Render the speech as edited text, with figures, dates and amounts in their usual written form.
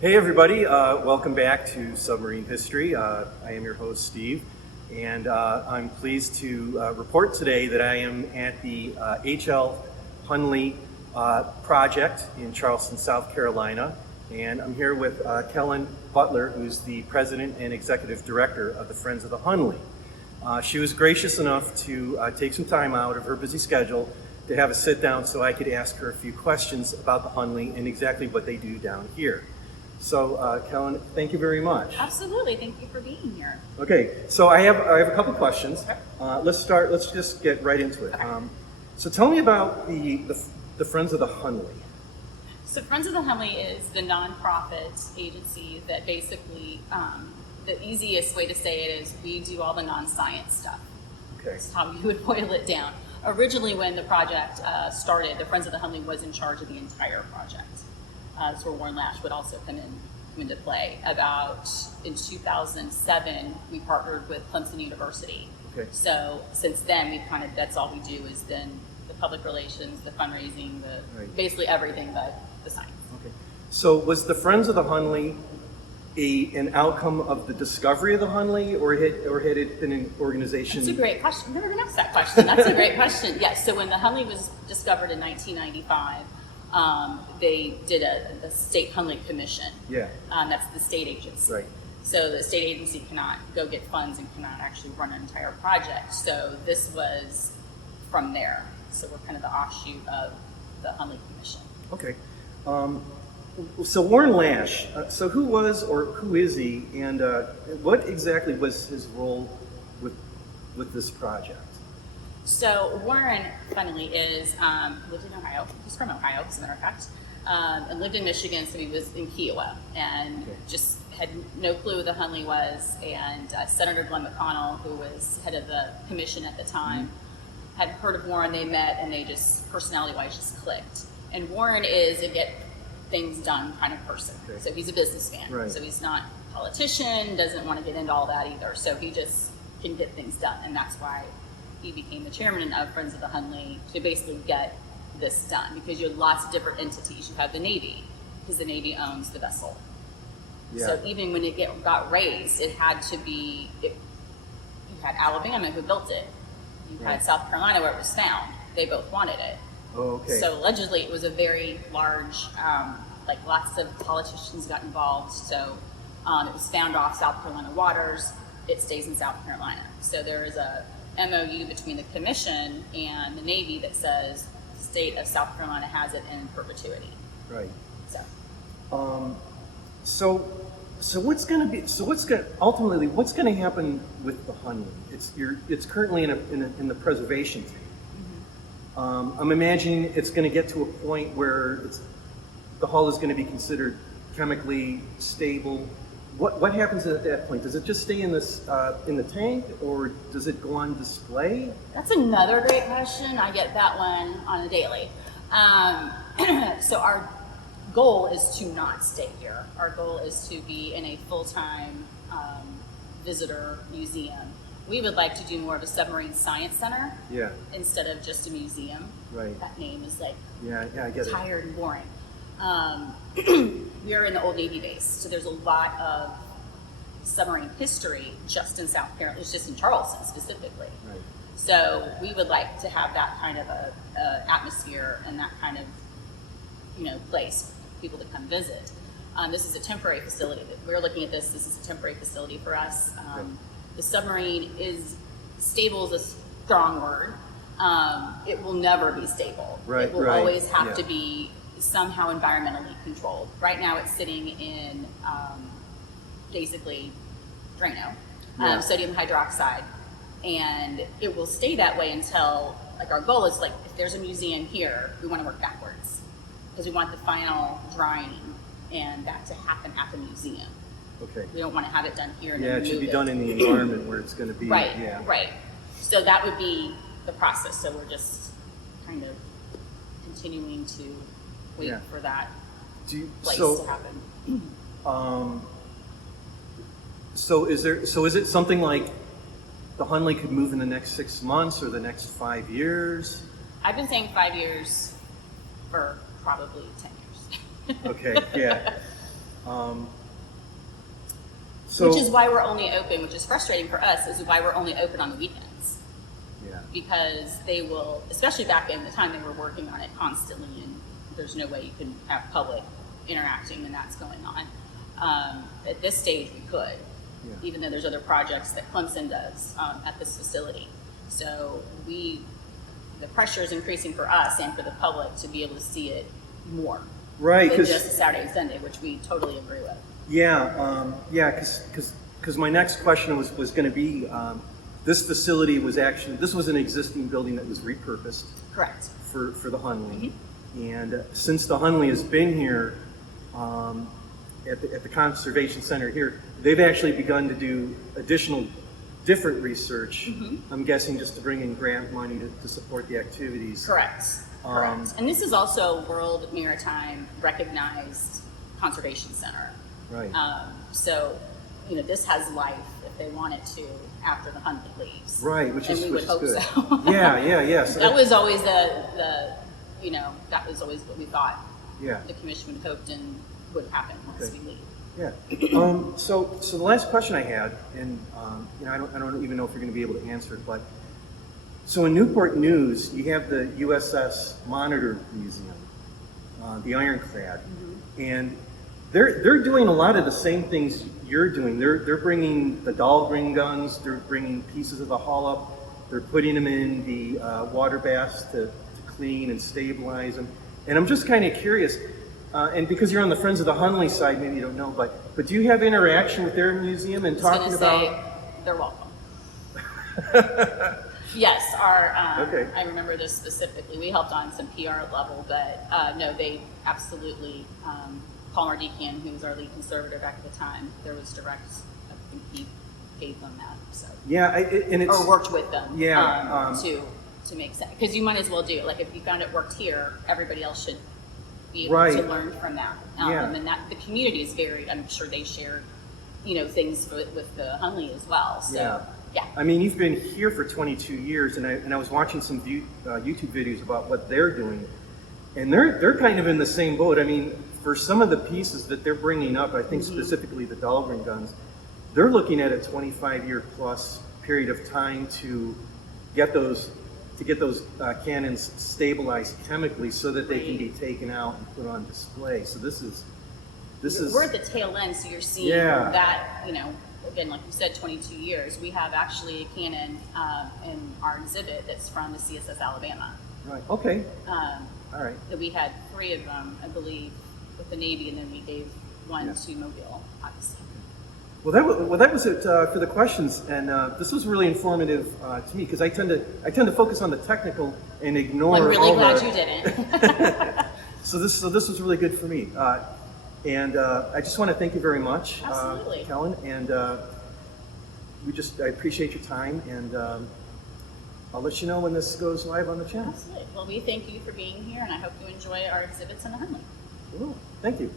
Hey everybody, welcome back to Submarine History. I am your host Steve, and I'm pleased to report today that I am at the HL Hunley project in Charleston, South Carolina, and I'm here with Kellen Butler, who's the President and Executive Director of the Friends of the Hunley. She was gracious enough to take some time out of her busy schedule to have a sit down so I could ask her a few questions about the Hunley and exactly what they do down here. So, Kellen, thank you very much. Absolutely, thank you for being here. Okay, so I have a couple questions. Okay. Let's just get right into it. Okay. So tell me about the Friends of the Hunley. So Friends of the Hunley is the nonprofit agency that basically, the easiest way to say it is we do all the non-science stuff. Okay. That's how you would boil it down. Originally, when the project started, the Friends of the Hunley was in charge of the entire project. That's where Warren Lash would also come into play. About in 2007, we partnered with Clemson University. Okay. So since then, that's all we do is then the public relations, the fundraising, basically everything but the science. Okay. So was the Friends of the Hunley an outcome of the discovery of the Hunley, or had it been an organization? That's a great question. I've never been asked that question. That's a great question. Yes. So when the Hunley was discovered in 1995. They did a state Hunley commission. Yeah. That's the state agency. Right. So the state agency cannot go get funds and cannot actually run an entire project. So this was from there. So we're kind of the offshoot of the Hunley commission. Okay. So Warren Lash, so who was or who is he, and what exactly was his role with this project? So Warren, funnily, lived in Ohio. He's from Ohio, as a matter of fact, and lived in Michigan, so he was in Kiowa, and just had no clue who the Hunley was. And Senator Glenn McConnell, who was head of the commission at the time, had heard of Warren. They met, and they just, personality-wise, just clicked. And Warren is a get things done kind of person. Okay. So he's a businessman. Right. So he's not a politician, doesn't want to get into all that either. So he just can get things done, and that's why he became the chairman of Friends of the Hunley to basically get this done, because you have lots of different entities. You have the Navy, because the Navy owns the vessel. Yeah. So even when it got raised, it had to be, you had Alabama who built it. You had South Carolina where it was found. They both wanted it. Oh, okay. So allegedly it was a very large, lots of politicians got involved. So it was found off South Carolina waters. It stays in South Carolina. So there is a MOU between the commission and the Navy that says the state of South Carolina has it in perpetuity. Right. So what's going to ultimately what's going to happen with the Hunley? It's currently in the preservation tank. Mm-hmm. I'm imagining it's going to get to a point where the hull is going to be considered chemically stable. What happens at that point? Does it just stay in the tank, or does it go on display? That's another great question. I get that one on a daily. So our goal is to not stay here. Our goal is to be in a full-time visitor museum. We would like to do more of a submarine science center instead of just a museum. Right. That name is I get tired and boring. We are in the old Navy base, so there's a lot of submarine history just in South Carolina. It's just in Charleston specifically. Right. So we would like to have that kind of a atmosphere and that kind of place for people to come visit. This is a temporary facility. We're looking at this. This is a temporary facility for us. The submarine is stable is a strong word. It will never be stable. Right. It will always have to be somehow environmentally controlled. Right now it's sitting in basically Drano, sodium hydroxide, and it will stay that way until, our goal is if there's a museum here, we want to work backwards, because we want the final drying and that to happen at the museum. Okay. We don't want to have it done here. And it should be done in the environment where it's going to be. Right, right. So that would be the process. So we're just kind of continuing to wait for that place to happen. So is it something like the Hunley could move in the next 6 months or the next 5 years? I've been saying 5 years for probably 10 years. Okay, yeah. So, which is why we're only open, which is frustrating for us, is why we're only open on the weekends. yeah. Because they will, especially back in the time they were working on it constantly, and there's no way you can have public interacting when that's going on. At this stage, we could, even though there's other projects that Clemson does at this facility. So the pressure is increasing for us and for the public to be able to see it more. Right, than just Saturday and Sunday, which we totally agree with. Yeah, because my next question was going to be, this facility was actually, this was an existing building that was repurposed. Correct. For the Hunley. And since the Hunley has been here at the Conservation Center here, they've actually begun to do additional different research, I'm guessing just to bring in grant money to support the activities. Correct. Correct. And this is also World Maritime recognized conservation center. Right. So, this has life if they want it to after the Hunley leaves. Right, which is we would hope good. so. Yeah. So that was always that was always what we thought. Yeah. The commission would hoped and would happen once we leave. Yeah. So the last question I had, and I don't even know if you're going to be able to answer it, but so in Newport News, you have the USS Monitor Museum, the ironclad, and they're doing a lot of the same things you're doing. They're bringing the Dahlgren guns, they're bringing pieces of the hull up, they're putting them in the water baths to clean and stabilize them. And I'm just kind of curious, and because you're on the Friends of the Hunley side, maybe you don't know, but do you have interaction with their museum and talking about? They're welcome. Yes, Okay. I remember this specifically. We helped on some PR level, but no, they absolutely. Paul Mardikian, who was our lead conservator back at the time, there was direct. I think he gave them that. So Yeah, and it's or worked with them. Yeah, to make sense, because you might as well do it. Like if you found it worked here, everybody else should be able Right. to learn from that. Yeah. And that the community is varied. I'm sure they shared, things with the Hunley as well. So yeah. I mean, you've been here for 22 years, and I was watching some YouTube videos about what they're doing, and they're kind of in the same boat. I mean, for some of the pieces that they're bringing up, I think specifically the Dahlgren guns, they're looking at a 25-year plus period of time to get those cannons stabilized chemically so that they can be taken out and put on display. So this is We're at the tail end, so you're seeing that, again, like you said, 22 years. We have actually a cannon in our exhibit that's from the CSS Alabama. Right. Okay. All right. That we had 3 of them, I believe, with the Navy, and then we gave one to Mobile, obviously. Well, that was it for the questions, and this was really informative to me because I tend to focus on the technical and ignore. I'm really glad you didn't. So this was really good for me, and I just want to thank you very much, Absolutely. Kellen, and I appreciate your time, and I'll let you know when this goes live on the channel. Absolutely. Well, we thank you for being here, and I hope you enjoy our exhibits in the Hunley. Cool. Thank you.